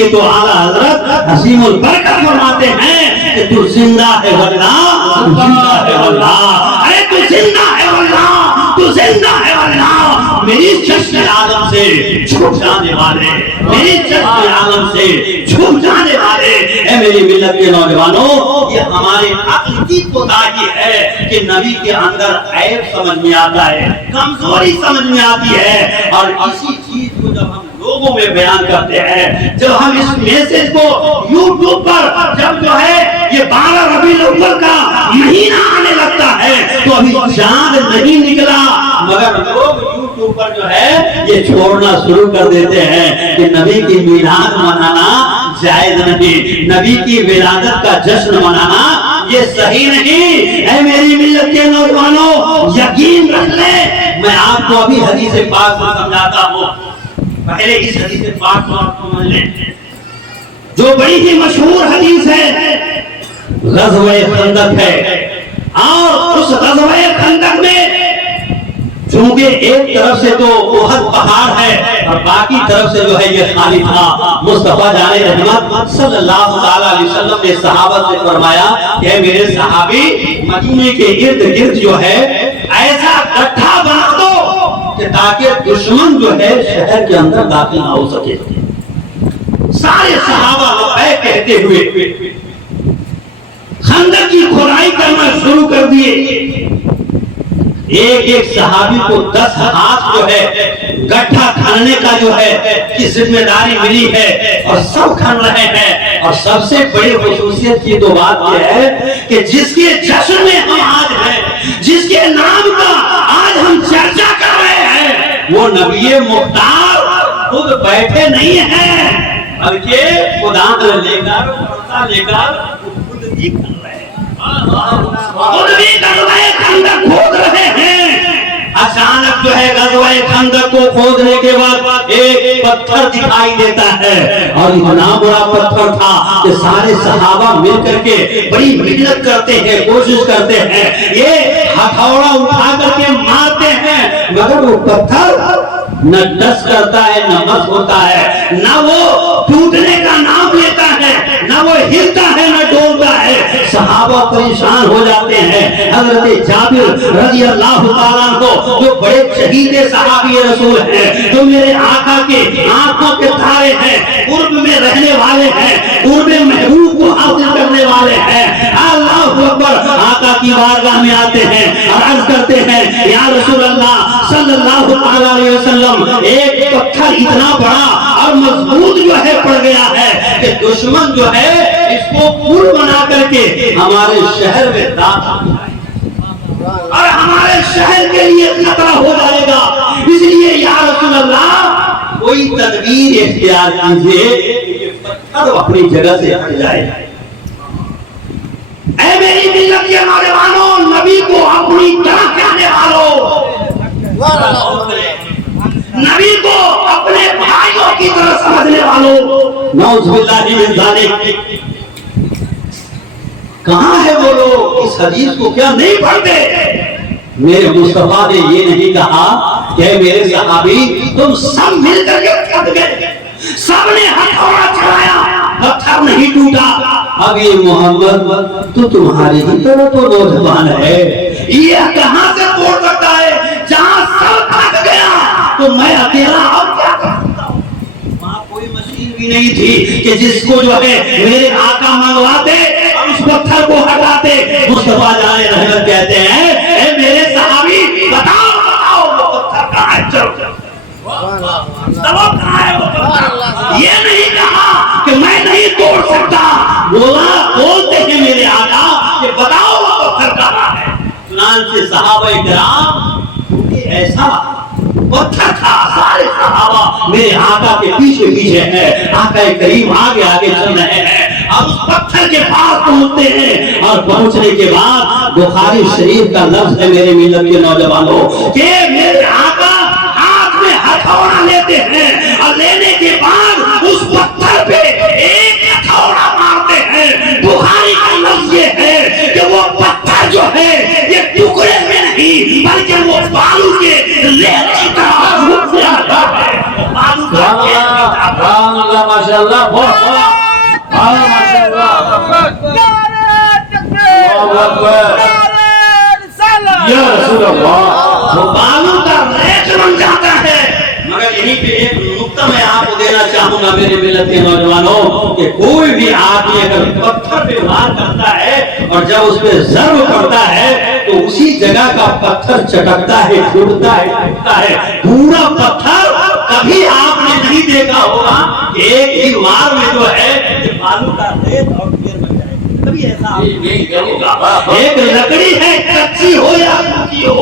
لیے تو اعلیٰ حضرت عظیم البرکت فرماتے ہیں کہ تو زندہ ہے واللہ، تو زندہ ہے واللہ، ارے تو زندہ ہے واللہ، تو زندہ ہے واللہ، میری چشم عالم سے چھوٹ جانے والے، میری چشم عالم سے چھوٹ جانے والے، اے میری ملت کے نوجوانوں، یہ ہمارے عقل کی کوتاہی ہے کہ نبی کے اندر عیب سمجھ میں آتا ہے، کمزوری سمجھ میں آتی ہے، اور اسی چیز کو جب ہم لوگوں میں بیان کرتے ہیں، جب ہم اس میسج کو یوٹیوب پر جب جو ہے یہ 12 ربیع الاول کا مہینہ آنے لگتا ہے تو ابھی چاند نہیں نکلا، مگر لوگ یوٹیوب پر جو ہے یہ چھوڑنا شروع کر دیتے ہیں کہ نبی کی میلاد منانا جائز نہیں، نبی کی ولادت کا جشن منانا یہ صحیح نہیں۔ اے میری ملت کے نوجوانوں، یقین رکھ لیں، میں آپ کو ابھی حدیث پاک کو سمجھاتا ہوں، پہلے اس حدیث پاک کو آپ سمجھ لیں جو بڑی ہی مشہور حدیث ہے، غزوہ خندق ہے، اور اس غزوہ خندق میں چونکہ ایک طرف سے تو احد پہاڑ ہے اور باقی طرف سے جو ہے یہ خالی تھا، مصطفیٰ جان رحمت صلی اللہ علیہ وسلم نے صحابہ سے فرمایا کہ میرے صحابی مدینے کے ارد گرد جو ہے ایسا گٹھا بنا دو کہ تاکہ دشمن جو ہے شہر کے اندر داخل نہ ہو سکے۔ سارے صحابہ لبیک کہتے ہوئے خندق کی کھدائی کرنا شروع کر دیے، ایک ایک صحابی کو 10 ہاتھ جو ہے گٹھا کھننے کا جو ہے کی ذمہ داری ملی ہے، اور سب کھن رہے ہیں، اور سب سے بڑی خصوصیت کی تو بات یہ ہے کہ جس کے جشن میں ہم آج ہیں، جس کے نام کا آج ہم چرچا کر رہے ہیں، وہ نبی مختار خود بیٹھے نہیں ہیں، بلکہ خدا لے کر خود بھی کر رہے ہیں، خود بھی غزوہ خندق کھود رہے ہیں۔ اچانک جو ہے غزوہ خندق کو کھودنے کے بعد ایک پتھر دکھائی دیتا ہے، اور اتنا بڑا پتھر تھا کہ سارے صحابہ مل کر کے بڑی محنت کرتے ہیں، کوشش کرتے ہیں، یہ ہتھوڑا اٹھا کر کے مارتے ہیں، مگر وہ پتھر نہ ڈس کرتا ہے نہ مس ہوتا ہے، نہ وہ ٹوٹنے کا نام لیتا ہے، نہ وہ ہلتا ہے نہ ڈولتا ہے۔ صحابہ پریشان ہو جاتے ہیں۔ حضرت جابر رضی اللہ تعالیٰ عنہ جو بڑے شہید صحابی رسول ہیں، جو میرے آقا کے آنکھوں کے تارے ہیں، قرب میں رہنے والے ہیں، قرب محبوب کو حاصل کرنے والے ہیں، اللہ اکبر، آقا کی بارگاہ میں آتے ہیں اور عرض کرتے ہیں یا رسول اللہ صلی اللہ علیہ وسلم، ایک پتھر اتنا بڑا اور مضبوط جو ہے پڑ گیا ہے کہ دشمن جو ہے اس کو پل بنا کر کے ہمارے شہر میں داخل ہو جائے گا اور ہمارے شہر کے لیے خطرہ ہو جائے گا، اس لیے یا رسول اللہ کوئی تدبیر اختیار کیجئے کہ یہ پتھر اپنی جگہ سے ہٹ جائے۔ اے میری ملت کے نوجوانوں، نبی کو اپنی طرح کہنے والوں، نبی کو اپنے بھائیوں کی طرح سمجھنے والوں، نعوذ باللہ من ذالک، کہاں ہے وہ لوگ اس حدیث کو کیا نہیں پڑھتے؟ میرے مصطفیٰ نے یہ نہیں کہا کہ میرے صحابی تم سب مل کر کے پھٹ گئے، سب نے ہتھوڑا چلایا، پتھر نہیں ٹوٹا۔ اب یہ محمد تو تمہاری ہی طرح تو نوجوان ہے، یہ کہاں سے توڑ سکتا ہے؟ جہاں سب تھک گیا تو میں اکیلا اب کیا کر سکتا ہوں؟ وہاں کوئی مشین بھی نہیں تھی کہ جس کو جو ہے میرے آقا منگواتے اور اس پتھر کو ہٹاتے۔ مصطفیٰ جان رحمت کہتے ہیں اے میرے صحابی بتاؤ وہ پتھر کہاں ہے، چلو سبب کہاں ہے وہ پتھر؟ یہ نہیں کہا کہ میں نہیں توڑ سکتا، بولتے ہیں میرے آقا کہ بتاؤ وہ پتھر کہاں ہے۔ چنانچہ صحابہ کرام ایسا پتھر تھا، سارے صحابہ میرے آقا کے پیچھے پیچھے ہیں، آقا کریم آگے آگے چل رہے ہیں، اور اس پتھر کے پاس پہنچتے ہیں، اور پہنچنے کے بعد بخاری شریف کا لفظ ہے میرے ملت کے نوجوانوں کہ میرے آقا ہاتھ میں ہتھوڑا لیتے ہیں، اور لینے کے بعد اس پتھر پہ ایک ہتھوڑا مارتے ہیں۔ بخاری کا لفظ یہ ہے کہ وہ پتھر جو ہے یہ ٹکڑے میں نہیں بلکہ وہ بالو کے ریت کی طرح ٹوٹ جاتا ہے۔ ماشاءاللہ یا رسول اللہ، وہ بالوں کا ریت بن جاتا ہے۔ مگر یہیں پہ ایک نقطہ میں آپ کو دینا چاہوں گا میرے ملت کے نوجوانوں، کہ کوئی بھی آدمی اگر پتھر پہ وار کرتا ہے اور جب اس پہ ضرب کرتا ہے تو اسی جگہ کا پتھر چٹکتا ہے، ٹوٹتا ہے، ٹوٹتا ہے۔ پورا پتھر کبھی آپ نے نہیں دیکھا ہوگا کہ ایک ہی وار میں جو ہے بالوں کا ریت اور ڈھیر بن جائے، کبھی ایسا ہوگا۔ ایک لکڑی ہے، کچی ہو یا پکی ہو،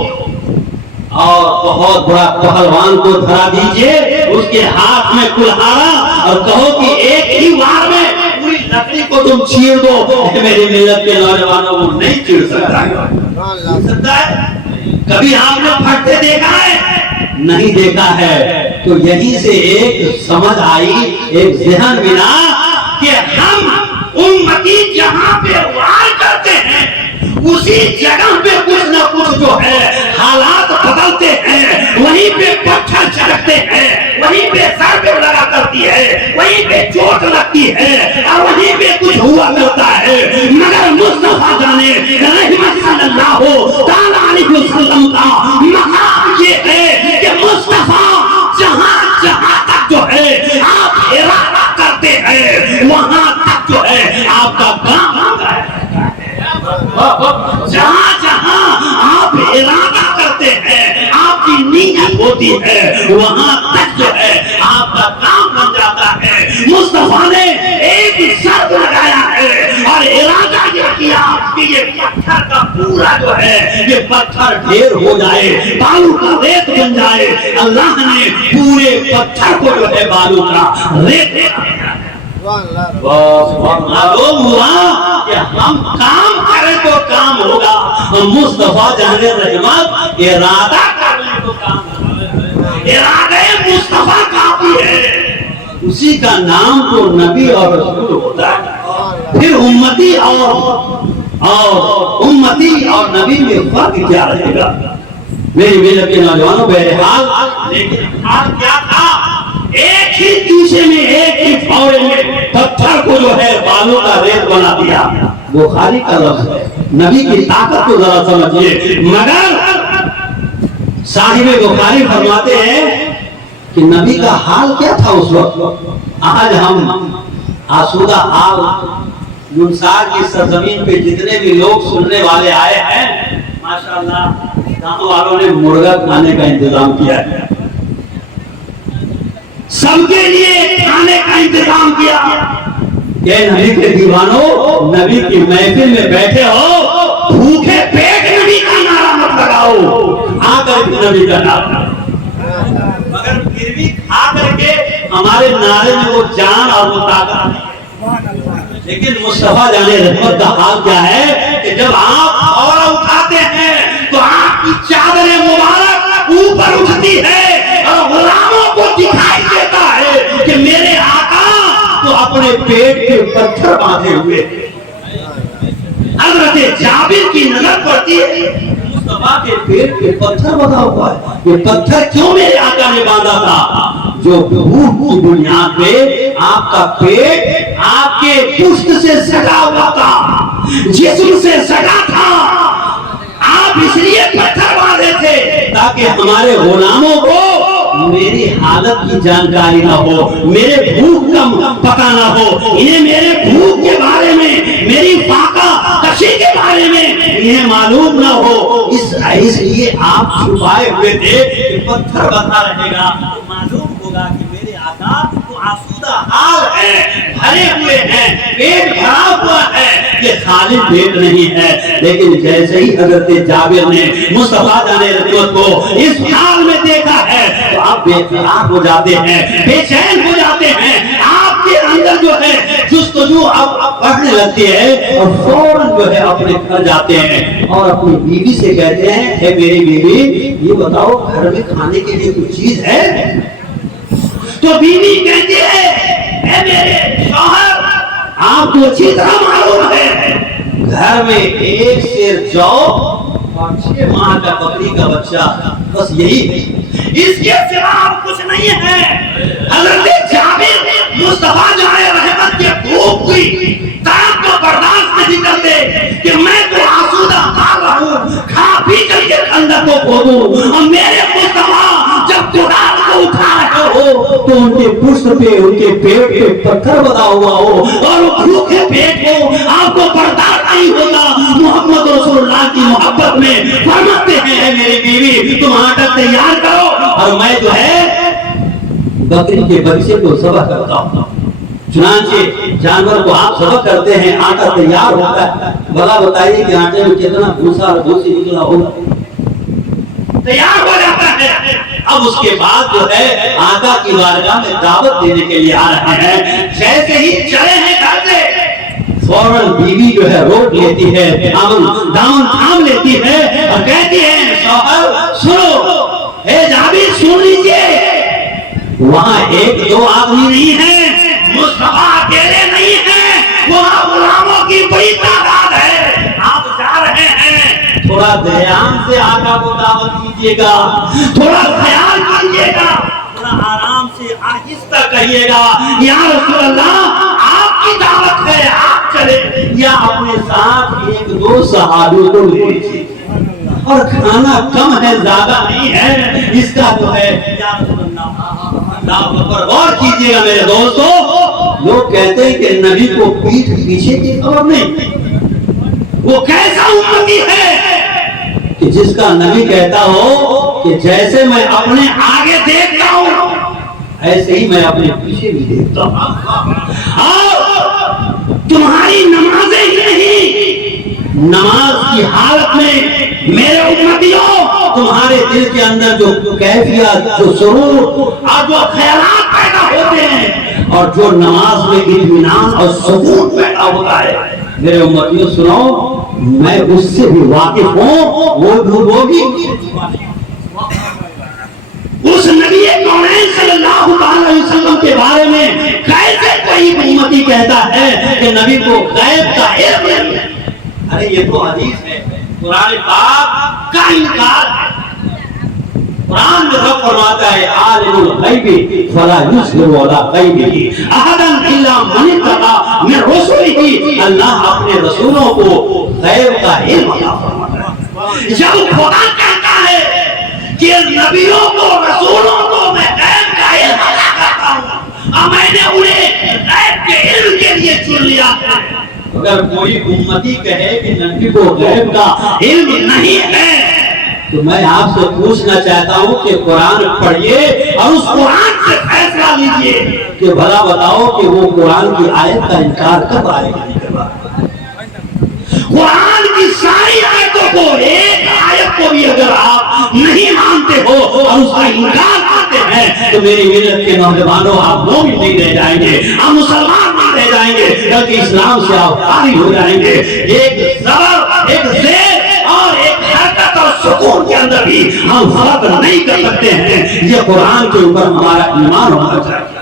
اور بہت بڑا پہلوان کو دھرا دیجئے، اس کے ہاتھ میں کلہاڑا، اور کہو کہ ایک ہی وار میں پوری لکڑی کو تم چیر دو، میری ملت کے نوجوانوں وہ نہیں چیر سکتا ہے۔ کبھی آپ نے پھٹتے دیکھا ہے؟ نہیں دیکھا ہے۔ تو یہیں سے ایک سمجھ آئی، ایک ذہن بنا کہ ہم امتی جہاں پہ وار کرتے ہیں اسی جگہ پہ کچھ نہ کچھ جو ہے حالات بدلتے ہیں، وہیں پہ پتھر چڑھتے ہیں، وہیں پہ سر پہ لگا کرتی ہے، وہیں پہ چوٹ لگتی ہے، اور وہیں پہ کچھ ہوا کرتا ہے۔ مگر مصطفیٰ جانے رحمت صلی اللہ تعالیٰ علیہ وسلم کا مقام یہ ہے کہ مصطفیٰ جہاں جہاں تک جو ہے آپ ارادہ کرتے ہیں وہاں تک جو ہے آپ کا کام ہوتا ہے۔ جہاں جہاں آپ ارادہ کرتے ہیں، آپ کی نیت ہوتی ہے، وہاں تک جو ہے آپ کا کام بن جاتا ہے۔ مصطفیٰ نے ایک شرط لگایا ہے اور ارادہ یہ کیا کہ یہ پتھر کا پورا جو ہے یہ پتھر ڈھیر ہو جائے، بالوں کا ریت بن جائے۔ اللہ نے پورے پتھر کو جو ہے بالوں کا ریت بنا۔ معلوم ہوا کہ ہم کام کریں تو کام ہوگا، ہم مصطفیٰ جان رحمت ارادہ کر لیں تو کام ہوگا۔ ارادہ مصطفیٰ کافی ہے، اسی کا نام تو نبی اور رسول ہوتا ہے۔ پھر امتی اور نبی میں فرق کیا رہے گا؟ میری ملت کے نوجوانوں، بہرحال لیکن حال کیا تھا؟ ایک ہی تیسے میں، ایک ہی پھاوڑے میں پتھر کو جو ہے بالوں کا ریت بنا دیا۔ بخاری کا لفظ ہے، نبی کی طاقت کو ذرا سمجھیے۔ مگر صاحب بخاری فرماتے ہیں کہ نبی کا حال کیا تھا اس وقت؟ آج ہم آسودہ حال منصار کی سرزمین پہ جتنے بھی لوگ سننے والے آئے ہیں، ماشاءاللہ گاؤں والوں نے مرغا کھانے کا انتظام کیا ہے، سب کے لیے کھانے کا انتظام کیا کہ نبی کے دیوانوں، نبی کی محفل میں بیٹھے ہو، بھوکے پیٹ نبی کا نعرہ مت لگاؤ، کھا کر نبی کا نعرہ، مگر پھر بھی کھا کر کے ہمارے نعرے میں وہ جان اور وہ طاقت نہیں۔ لیکن مصطفیٰ جان رحمت کا حال کیا ہے کہ جب آپ اور اٹھاتے ہیں تو آپ کی چادر مبارک اوپر اٹھتی ہے اور غلاموں کو دکھائی دیتا ہے کہ میرے آقا تو اپنے پیٹ کے پتھر باندھے ہوئے۔ حضرت جابر کی نظر پڑتی ہے مصطفیٰ کے پیٹ کے پتھر بندھا ہوا ہے، یہ پتھر کیوں میرے آقا نے باندھا تھا؟ جو بھوک کی بنیاد پہ آپ کا پیٹ آپ کے پشت سے سٹا ہوا تھا، جسم سے سٹا تھا، آپ اس لیے پتھر باندھے تھے تاکہ ہمارے غلاموں کو میری حالت کی جانکاری نہ ہو، میرے بھوک کا پتہ نہ ہو، انہیں میرے بھوک کے بارے میں، میری فاقہ کشی کے بارے میں انہیں معلوم نہ ہو، اس لیے آپ چھپائے ہوئے تھے کہ پتھر بندھا رہے گا تو معلوم ہوگا کہ میرے آقا تو آسودہ حال ہے، بھرے ہوئے ہیں، پیٹ بھرا ہوا ہے، یہ خالی پیٹ نہیں ہے۔ لیکن جیسے ہی حضرت جابر نے مصطفیٰ جان رحمت کو اس حال میں دیکھا ہے تو آپ بے قرار ہو جاتے ہیں، بے چین ہو جاتے ہیں، آپ کے اندر جو ہے جستجو اب بڑھنے لگتی ہے اور فوراً جو ہے اپنے گھر جاتے ہیں اور اپنی بیوی سے کہتے ہیں، اے میری بیوی یہ بتاؤ گھر میں کھانے کے لیے کوئی چیز ہے؟ تو بیوی کہتی ہے، اے میرے شوہر آپ کو اچھی طرح معلوم ہے گھر میں ایک سیر جو اور 6 ماہ کا بکری کا بچہ، بس یہی ہے، اس کے سوا کچھ نہیں ہے۔ حضرت جابر مصطفیٰ جائے رحمت کے دھوپ کی طرف کو برداشت نہیں کرتے کہ میں تو آسودہ کھا رہا ہوں، کھا پی کر کے خندق کو کھودوں، اور میرے مصطفیٰ جب قرآن کو اٹھا رہے ہو تو ان کے پشت پہ ان کے پیٹ پہ پتھر بنا ہوا ہو اور وہ بھوکے پیٹ کو آپ کو برداشت نہیں ہوتا۔ محمد رسول اللہ کی محبت میں فرماتے ہیں اے میری بیوی تم آٹا تیار کرو اور میں جو ہے بکری کے بچے کو ذبح کرتا ہوں۔ چنانچہ جانور کو آپ ذبح کرتے ہیں، آٹا تیار ہوتا ہے۔ بھلا بتائیے کہ آٹے میں کتنا بھوسا اور بھوسی نکلا ہوگا؟ تیار ہو جاتا ہے۔ اب اس کے بعد جو ہے آقا کی بارگاہ میں دعوت دینے کے لیے آ رہے ہیں۔ جیسے ہی چلے ہیں گھر سے فوراً بیوی جو ہے روک لیتی ہے، دامن تھام لیتی ہے اور کہتی ہے شوہر سنو، اے جابر سن لیجئے، وہاں ایک دو آدمی نہیں ہے، مصطفیٰ اکیلے نہیں ہیں، وہاں غلاموں کی بڑی تعداد ہے، آپ جا رہے ہیں، تھوڑا دھیان سے آقا کو دعوت کیجیے گا، تھوڑا خیال کیجیے گا، تھوڑا آرام سے آہستہ کہیے گا یا رسول اللہ آپ کی دعوت ہے، آپ چلے، یا اپنے ساتھ ایک دو صحابی کو لے لیجیے، اور کھانا کم ہے زیادہ نہیں ہے، اس کا تو ہے یا رسول اللہ غور کیجیے گا میرے دوستو۔ لوگ کہتے ہیں کہ نبی کو پیٹھ پیچھے کی خبر نہیں، وہ کیسا امتی ہے کہ جس کا نبی کہتا ہو کہ جیسے میں اپنے آگے دیکھتا ہوں ایسے ہی میں اپنے پیچھے بھی دیکھتا ہوں، اور تمہاری نمازیں ہی نہیں، نماز کی حالت میں میرے امتیوں تمہارے دل کے اندر جو کیفیت، جو سرور اور جو خیالات پیدا ہوتے ہیں اور جو نماز میں اطمینان اور سکون پیدا ہوتا ہے، میرے امتیوں سنو، میں اس سے بھی واقف ہوں، وہ بھی اس نبی کونین صلی اللہ علیہ وسلم کے بارے میں کیسے کوئی امتی کہتا ہے کہ نبی کو غیب کا علم نہیں؟ ارے یہ تو حدیث ہے، قرآن پاک کا انکار ہے۔ قرآن میں رب فرماتا ہے عالم الغیب فلا یظہر علی غیبہ احدا الا من ارتضی من رسلہ، اللہ اپنے رسولوں کو غیب کا علم عطا فرماتا ہے۔ جب خدا کہتا ہے کہ نبیوں کو رسولوں کو میں غیب کا علم عطا کرتا ہوں اور میں نے انہیں غیب کے علم کے لیے چن لیا ہے، اگر کوئی امتی کہے کہ نبی کو غیب کا علم نہیں ہے تو میں آپ سے پوچھنا چاہتا ہوں کہ قرآن پڑھیے اور اس قرآن سے فیصلہ لیجئے کہ بھلا بتاؤ کہ وہ قرآن کی آیت کا انکار کب آئے گا؟ قرآن کی ساری آیتوں کو، ایک آیت کو بھی اگر آپ نہیں مانتے ہو اور اس کا انکار کرتے ہیں تو میری ملت کے نوجوانوں آپ مومن نہیں رہ جائیں گے، آپ مسلمان نہیں رہ جائیں گے، بلکہ اسلام سے آپ خارج ہو جائیں گے۔ ایک زبر، ایک زیر اور ایک حرکت اور سکون کے اندر بھی ہم فرق نہیں کر سکتے ہیں، یہ قرآن کے اوپر ہمارا ایمان ہونا چاہیے۔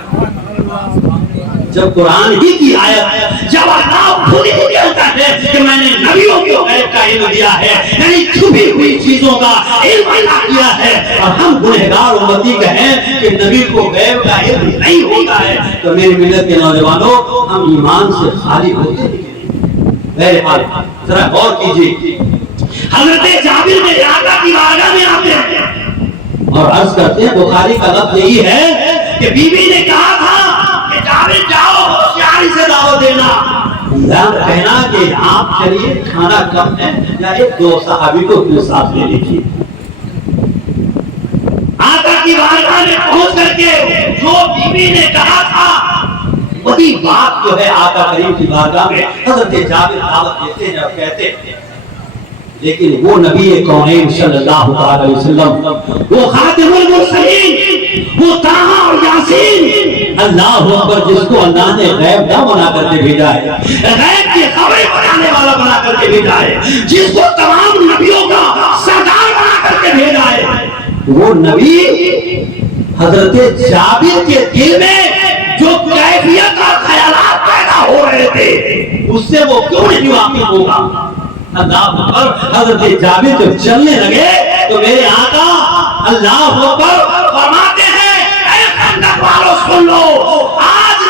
جب قرآن ہی کی آیت، جب اللہ خود ہی کہتا ہے کہ میں نے نبیوں کو غیب کا علم دیا ہے، یعنی چھپی ہوئی چیزوں کا علم عطا کیا ہے، اور ہم گنہگار امتی کہیں کہ نبی کو غیب کا علم نہیں ہوتا ہے، تو میری ملت کے نوجوانوں ہم ایمان سے خالی ہوتے ہیں۔ بہرحال ذرا غور کیجیے، حضرت جابر میں آقا کی بارگاہ میں آتے ہیں اور عرض کرتے ہیں، بخاری کا لفظ یہی ہے کہ بی بی نے کہا تھا کہ جابر جاؤ ہوشیاری سے دعوت دینا، یا کہنا کہ آپ چلیے کھانا کم ہے، یا ایک دو صحابی کو اپنے ساتھ لے لیجیے۔ آقا کی بارگاہ میں پہنچ کر کے جو بی بی نے کہا تھا وہی بات جو ہے آقا کریم کی بارگاہ میں حضرت جابر دعوت دیتے ہیں اور کہتے ہیں، لیکن وہ نبی کونین صلی اللہ علیہ وسلم، وہ خاتم المرسلین، وہ طٰہٰ اور یاسین، اللہ اکبر، جس کو اللہ نے غیب نہ بنا کر کے بھیجا ہے، غیب کی خبریں بتانے والا بنا کر کے بھیجا ہے، جس کو تمام نبیوں کا سردار بنا کر کے بھیجا ہے، وہ نبی حضرت جابر کے دل میں جو کیفیت اور خیالات پیدا ہو رہے تھے اس سے وہ کیوں نہیں واقف ہوگا؟ اللہ اکبر، حضرت جابر جب چلنے لگے تو میرے آقا اللہ اکبر فرماتے ہیں، اے خندق والو سن لو، آج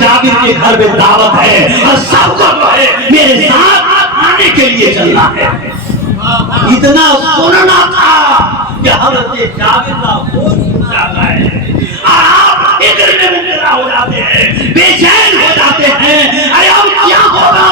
جابر کے گھر میں دعوت ہے اور سب کو جو ہے میرے ساتھ آنے کے لیے چلنا ہے۔ اتنا سننا تھا کہ حضرت جابر کا ہوش اڑ جاتا ہے اور آپ فکر میں مبتلا ہو جاتے ہیں، بے چین ہو جاتے ہیں، ارے اب کیا ہوگا؟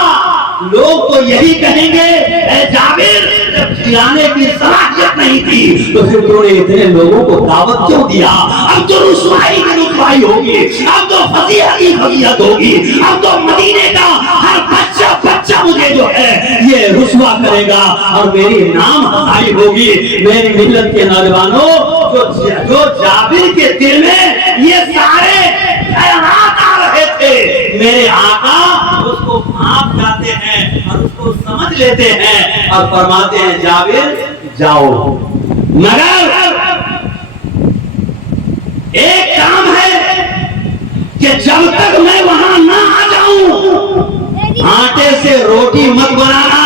لوگ تو یہی کہیں گے اے جابر جب کھلانے کی صلاحیت نہیں تھی تو پھر تو نے اتنے لوگوں کو دعوت کیوں دیا؟ اب تو رسوائی کی رسوائی ہوگی، اب تو فضیحت کی فضیحت ہوگی، اب تو مدینے کا ہر بچہ مجھے جو ہے یہ رسوا کرے گا اور میری نام ہسائی ہوگی۔ میری ملت کے نوجوانوں، جو جابر کے دل میں یہ سارے خیالات آ رہے تھے، میرے آقا اس کو بھانپ جاتے ہیں اور اس کو سمجھ لیتے ہیں اور فرماتے ہیں جابر جاؤ، مگر ایک کام ہے کہ جب تک میں وہاں نہ آ جاؤں آٹے سے روٹی مت بنانا،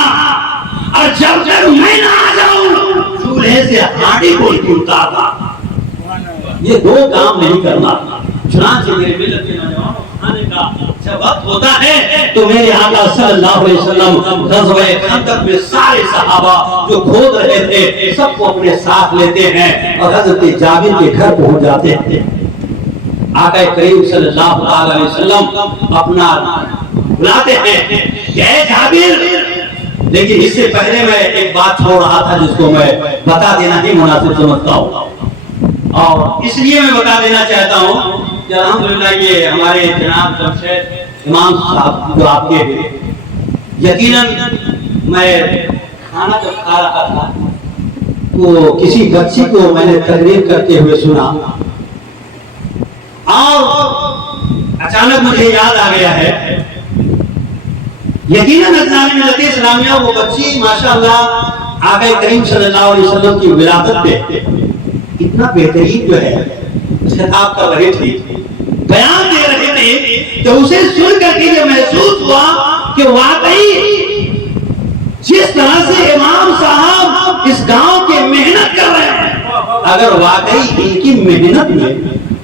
اور جب تک میں نہ آ جاؤں چولہے سے ہانڈی کو کھولتا تھا۔ یہ دو کام نہیں کرنا۔ چنانچہ میرے ملت کے نوجوانوں کھانے کا جب وقت ہوتا ہے تو میرے آقا صلی اللہ علیہ وسلم غزوہ خندق میں سارے صحابہ جو کھود رہے تھے سب کو اپنے ساتھ لیتے ہیں اور حضرت جابر کے گھر پہنچ جاتے ہیں۔ آقا کریم صلی اللہ علیہ وسلم اپنا بلاتے ہیں کہ اے جابر، لیکن اس سے پہلے میں ایک بات چھوڑ رہا تھا جس کو میں بتا دینا ہی مناسب سمجھتا ہوں، اور اس لیے میں بتا دینا چاہتا ہوں کہ الحمدللہ یہ ہمارے جناب جمشید امام صاحب جو آپ کے یقیناً میں کھانا جب کھا رہا تھا تو کسی بچی کو میں نے تقریر کرتے ہوئے سنا اور اچانک مجھے یاد آ گیا ہے، یقیناً ادنان ملت اسلامیہ وہ بچی ماشاءاللہ آقا کریم صلی اللہ علیہ وسلم کی ولادت پہ اتنا بہترین جو ہے خطاب کر رہے تھے، بیان دے رہے تھے کہ اسے سن کر کے یہ محسوس ہوا کہ واقعی جس طرح سے امام صاحب اس گاؤں کے محنت کر رہے ہیں، اگر واقعی ان کی محنت میں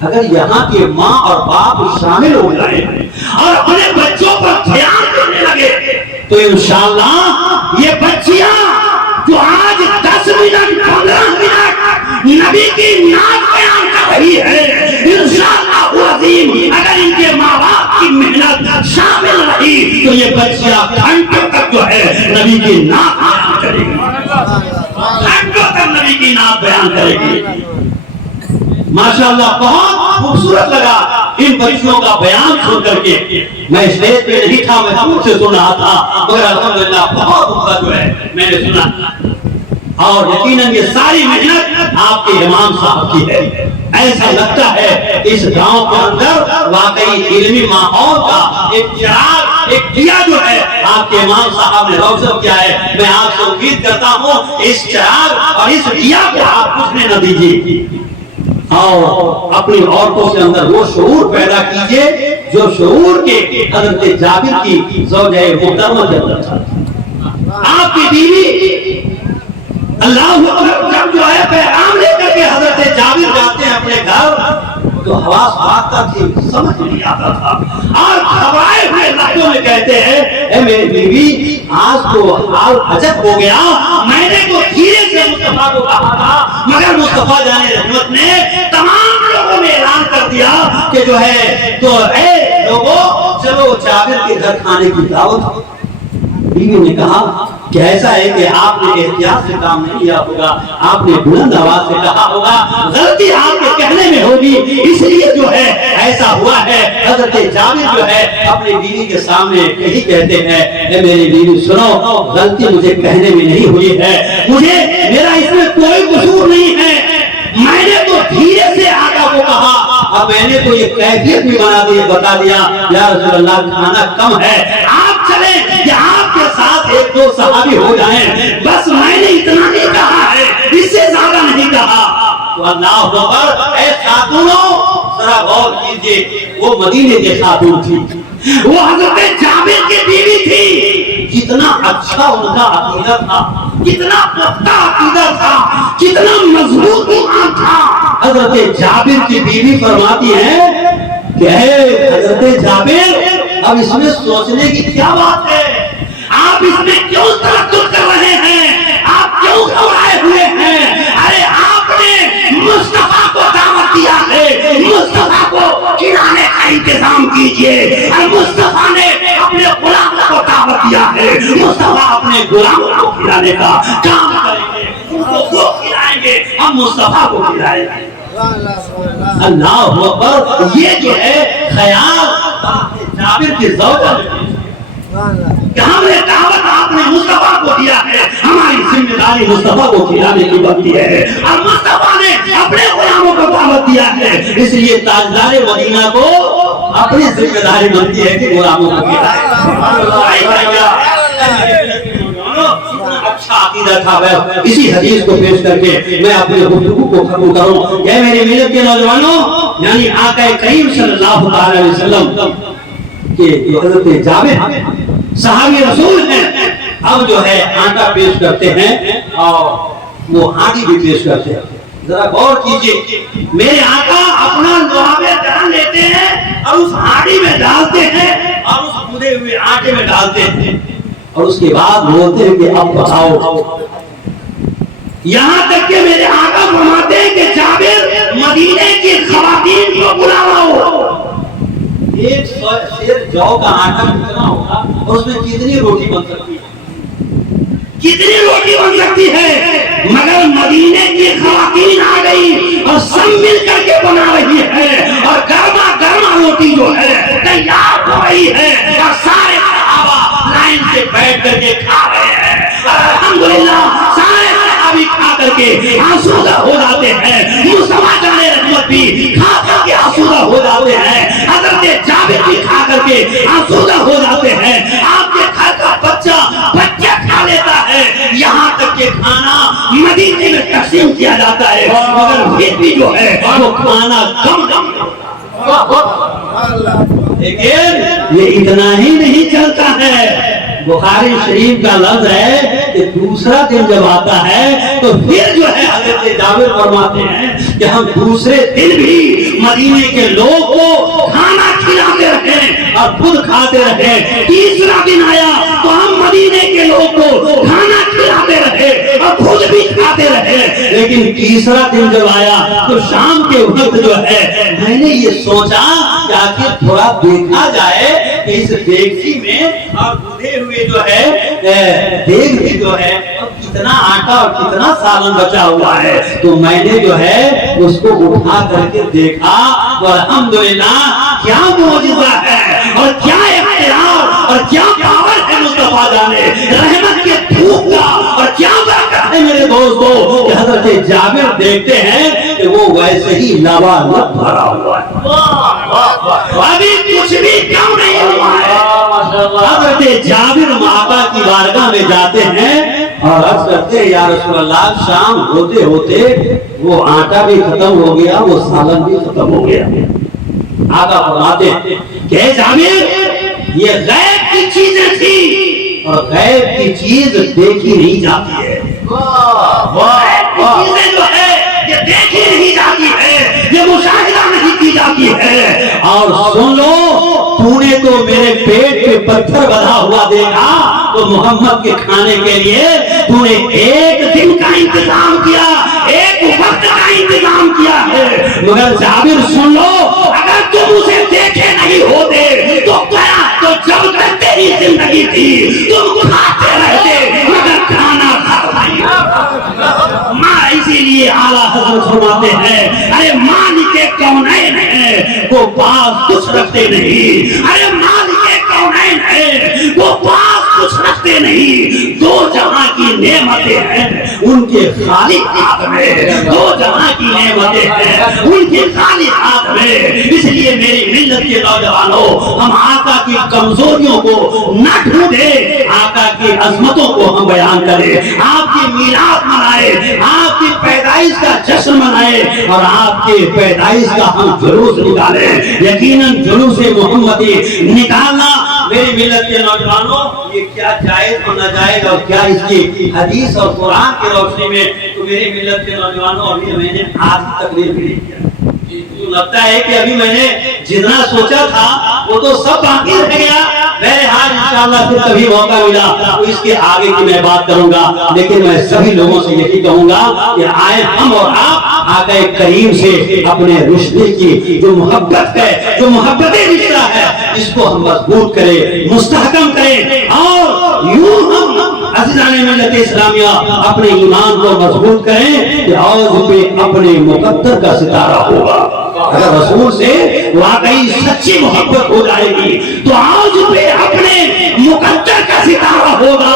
اگر یہاں کے ماں اور باپ شامل ہو جائے اور اپنے بچوں پر دھیان دینے لگے تو انشاءاللہ یہ بچیاں جو آج 10 منٹ 15 منٹ نبی کی نعت بیان کر رہی ہے، انشاءاللہ عظیم اگر ان کے ماں باپ کی محنت شامل رہی تو یہ بچیاں گھنٹوں تک جو ہے نبی کی نعت بیان کرے گی، گھنٹوں تک نبی کی نعت بیان کرے گی۔ ماشاءاللہ بہت خوبصورت لگا ان بچوں کا بیان سن کر کے۔ میں اسٹیج پہ نہیں تھا، میں دور سے سن رہا تھا، مگر الحمدللہ بہت عمدہ جو ہے میں نے سنا، اور یقیناً یہ ساری محنت آپ کے امام صاحب کی ہے۔ ایسا لگتا ہے کہ اس گاؤں کے اندر واقعی علمی ماحول کا ایک چراغ، ایک دیا جو ہے آپ کے امام صاحب نے روشن کیا ہے۔ میں آپ سے امید کرتا ہوں اس چراغ اور اس دیا کو آپ بجھنے نہ دیجیے اور اپنی عورتوں کے اندر وہ شعور پیدا کیجئے جو شعور کے حضرت جابر کی زوجہ محترمہ کے اندر تھا۔ آپ کی بیوی اللہ اکبر جب جو ہے پیغام لے کر کے حضرت جابر جاتے ہیں اپنے گھر تو حواس بھاگتا تھی، سمجھ نہیں آتا تھا، اور گھبرائے ہوئے لہجوں میں کہتے ہیں اے میری بیوی آج تو حال عجب ہو گیا، میں نے تو دھیرے سے مصطفیٰ کو کہا تھا مگر مصطفیٰ جان رحمت نے تمام لوگوں میں اعلان کر دیا کہ جو ہے تو اے لوگوں چلو جابر کے گھر کھانے کی دعوت۔ بیوی نے کہا کہ ایسا ہے کہ آپ نے احتیاط سے کام نہیں کیا ہوگا، آپ نے بلند آواز سے کہا ہوگا، غلطی آپ کے کہنے میں ہوگی اس لیے جو ہے ایسا ہوا ہے۔ حضرت جابر جو ہے اپنی بیوی کے سامنے یہی کہتے ہیں اے میری بیوی سنو، غلطی مجھے کہنے میں نہیں ہوئی ہے، مجھے میرا اس میں کوئی قصور نہیں ہے، میں نے تو دھیرے سے آقا کو کہا اور میں نے تو یہ کیفیت بھی بتا دیا یا رسول اللہ کھانا کم ہے، آپ چلیں کہ آپ کے ساتھ ایک دو صحابی ہو جائیں، بس میں نے اتنا نہیں کہا ہے، اس سے زیادہ نہیں کہا۔ تو اللہ اکبر، اے خاتونوں ذرا غور کیجئے، وہ مدینے کے خاتون تھی، وہ حضرت جابر کی بیوی تھی، کتنا اچھا ان کا عقیدہ تھا، کتنا پختہ عقیدہ تھا، کتنا مضبوط ایمان تھا۔ حضرت جابر کی بیوی فرماتی ہے کہ اے حضرت حضرت جابر اب اس میں سوچنے کی کیا بات ہے؟ آپ اس میں کیوں تردد کر رہے ہیں؟ آپ کیوں گھبرائے ہوئے ہیں؟ ارے آپ نے مصطفیٰ کو دعوت دیا ہے، مصطفیٰ کو کھلانے کا انتظام کیجئے۔ مصطفیٰ نے اپنے غلام کو دعوت دیا ہے، مصطفیٰ اپنے غلام کو کھلانے کا کام کریں گے، ان کو وہ کھلائیں گے، ہم مصطفیٰ کو کھلائیں گے۔ اللہ اکبر، یہ جو ہے خیال جابر کی زوجہ کہ ہم نے دعوت آپ نے مصطفیٰ کو دیا ہے، ہماری ذمہ داری مصطفیٰ کو کھلانے کی بنتی ہے، اور مصطفیٰ نے اپنے غلاموں کو دعوت دیا ہے، اس لیے تاجدار مدینہ کو اپنی ذمہ داری بنتی ہے کہ غلاموں کو کھلائے۔ اچھا عقیدہ تھا، اسی حدیث کو پیش کر کے میں اپنے گفتگو کو ختم کروں۔ کہ میرے ملت کے نوجوانوں، یعنی آقا کریم صلی اللہ علیہ وسلم کہ حضرت جابر صحابی رسول ہیں، اب جو ہے آٹا پیش کرتے ہیں اور وہ ہانڈی بھی پیش کرتے ہیں۔ ذرا غور کیجئے، میرے آقا اپنا لعابے جان لیتے ہیں اور اس ہانڈی میں ڈالتے ہیں اور اس گودے ہوئے آٹے میں ڈالتے ہیں، اور اس کے بعد بولتے ہیں کہ اب بتاؤ۔ یہاں تک کہ میرے آقا فرماتے ہیں کہ جابر مدینے کی خواتین کو بلاؤ۔ ایک سیر جو کا آٹا کتنا ہوگا اور اس میں کتنی روٹی بن سکتی ہے؟ کتنی روٹی بن سکتی ہے؟ مگر مدینے کی خواتین آ گئی اور سب مل کر کے بنا رہی ہے، اور گرما گرما روٹی جو ہے تیار ہو رہی ہے، اور سارے صحابہ لائن سے بیٹھ کر کے کھا رہے ہیں۔ الحمدللہ سارے صحابی کھا کر کے آسودہ ہو جاتے ہیں، مصطفیٰ جان رحمت بھی کھا کر کے آسودہ ہو جاتے ہیں، حضرت جابر بھی کھا کر کے آسودہ ہو جاتے ہیں۔ آپ کے گھر کا بچہ کھا لیتا ہے، یہاں تک کہ کھانا مدینے میں تقسیم کیا جاتا ہے، مگر پھر بھی جو ہے وہ کھانا کم کم۔ لیکن یہ اتنا ہی نہیں چلتا ہے، بخاری شریف کا لفظ ہے کہ دوسرا دن جب آتا ہے تو پھر جو ہے حضرت جابر فرماتے ہیں کہ ہم دوسرے دن بھی مدینے کے لوگ کو کھانا کھلاتے رہے اور خود کھاتے رہے۔ تیسرا دن آیا تو ہم مدینے کے لوگ کو کھانا کھلاتے رہے اور خود بھی کھاتے رہے۔ لیکن تیسرا دن جب آیا تو شام کے وقت جو ہے میں نے یہ سوچا کہ آخر تھوڑا دیکھا جائے کہ اس دیگچی میں اور گودے ہوئے جو ہے دیگ میں جو ہے کتنا آٹا اور کتنا سالن بچا ہوا ہے۔ تو میں نے جو ہے اس کو اٹھا کر کے دیکھا، والحمدللہ کیا معجزہ ہے اور کیا اختیار اور کیا پاور ہے مصطفیٰ جانے رحمت کے پھوک کا، اور کیا برکت ہے میرے دوستو کہ حضرت جابر دیکھتے ہیں کہ وہ ویسے ہی لبالب بھرا ہوا ہے، ابھی کچھ بھی کم نہیں ہوا ہے۔ حضرت جابر آقا کی بارگاہ میں جاتے ہیں اور عرض کرتے ہیں یا رسول اللہ شام ہوتے ہوتے وہ آٹا بھی ختم ہو گیا، وہ سالن بھی ختم ہو گیا۔ آقا فرماتے ہیں کہ جابر یہ غیب کی چیزیں تھی اور غیب کی چیز دیکھی نہیں جاتی ہے، غیب کی چیزیں جو ہے یہ دیکھی نہیں جاتی ہے، یہ مشاہدہ نہیں کی جاتی ہے۔ اور سن لو، تو نے تو میرے پیٹ پہ پتھر بندھا ہوا دیکھا تو محمد کے کھانے کے لیے تو نے ایک دن کا انتظام کیا، ایک وقت کا انتظام کیا ہے۔ مگر جابر سن لو، اگر تم اسے دیکھے نہیں ہوتے تو کیا تو جب تک تیری زندگی تھی تم کھاتے رہتے مگر کھانا ماں، اسی لیے اعلیٰ حضرت فرماتے ہیں ارے مالک کونین ہے وہ پاس کچھ رکھتے نہیں، ارے مالک کونین ہے وہ پاس کچھ رکھتے نہیں، دو جہاں کی نعمتیں ہیں ان کے خالی ہاتھ میں، دو جہاں کی نعمتیں ہیں ان کے خالی ہاتھ میں۔ اس لیے میری ملت کے نوجوانوں، ہم آقا کی کمزوریوں کو نہ ڈھونڈیں، آقا کی عظمتوں کو ہم بیان کریں، آپ کی میلاد منائیں، آپ کی پیدائش کا جشن منائیں اور آپ کے پیدائش کا ہم جلوس نکالیں۔ یقیناً جلوس محمدی نکالنا میری ملت کے نوجوانوں یہ کیا جائز اور ناجائز اور کیا اس کی حدیث اور قرآن کی روشنی میں، تو میری ملت کے نوجوانوں ابھی میں نے آج تقریر بھی نہیں کیا، لگتا ہے کہ ابھی میں نے جتنا سوچا تھا وہ تو سب باقی رہ گیا. بہرحال انشاءاللہ پھر کبھی موقع ملا تو اس کے آگے کی میں بات کروں گا. لیکن میں سبھی لوگوں سے یہی کہوں گا کہ آئے ہم اور آپ آقا کریم سے اپنے رشتے کی جو محبت ہے، جو محبت رشتہ ہے، اس کو ہم مضبوط کریں، مستحکم کریں، اور یوں ہم عزیزان ملت اسلامیہ اپنے ایمان کو مضبوط کریں کہ عوض پہ اپنے مقدر کا ستارہ ہوگا. اگر رسول سے واقعی سچی محبت ہو جائے گی تو آج پہ اپنے مقدر کا ستارہ ہوگا.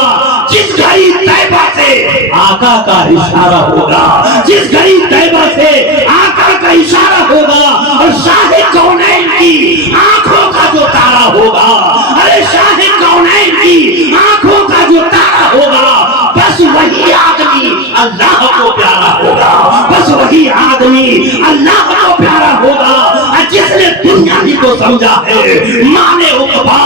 جس گھڑی طیبہ سے آقا کا اشارہ ہوگا، جس گھڑی طیبہ سے آقا کا اشارہ ہوگا، اور شاہ کونین کی آنکھوں کا جو تارا ہوگا، ارے شاہ کونین کی آنکھوں کا جو تارا ہوگا، بس وہی آدمی اللہ کو پیارا ہوگا. بس وہی آدمی اللہ کو پیارا ہوگا جس نے دنیا ہی کو سمجھا ہے مانے عقبا.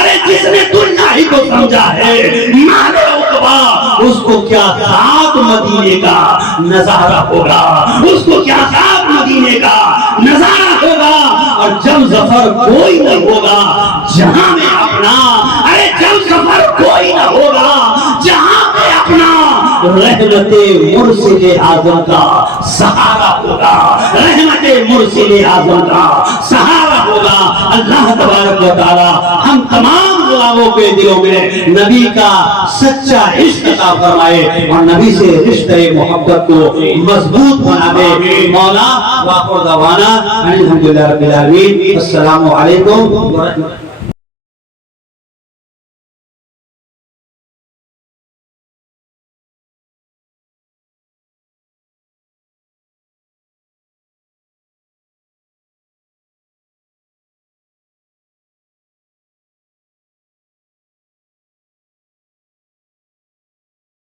ارے جس نے دنیا ہی کو سمجھا ہے مانے عقبا، اس کو کیا ذات مدینے کا نظارہ ہوگا، اس کو کیا ذات مدینے کا نظارہ ہوگا. اور جب ظفر کوئی نہ ہوگا جہاں میں اپنا، ارے جب ظفر کوئی نہ ہوگا جہاں میں اپنا، رحمت مرسل اعظم کا سہارا ہوگا، رحمت مرسل اعظم کا سہارا ہوگا. اللہ تبارک و تعالی ہم تمام دعاؤں کے دلوں میں نبی کا سچا عشق عطا فرمائے اور نبی سے رشتہ محبت کو مضبوط بنا دے. مولا وآخر دعوانا الحمدللہ رب العالمین. السلام علیکم ورحمۃ اللہ.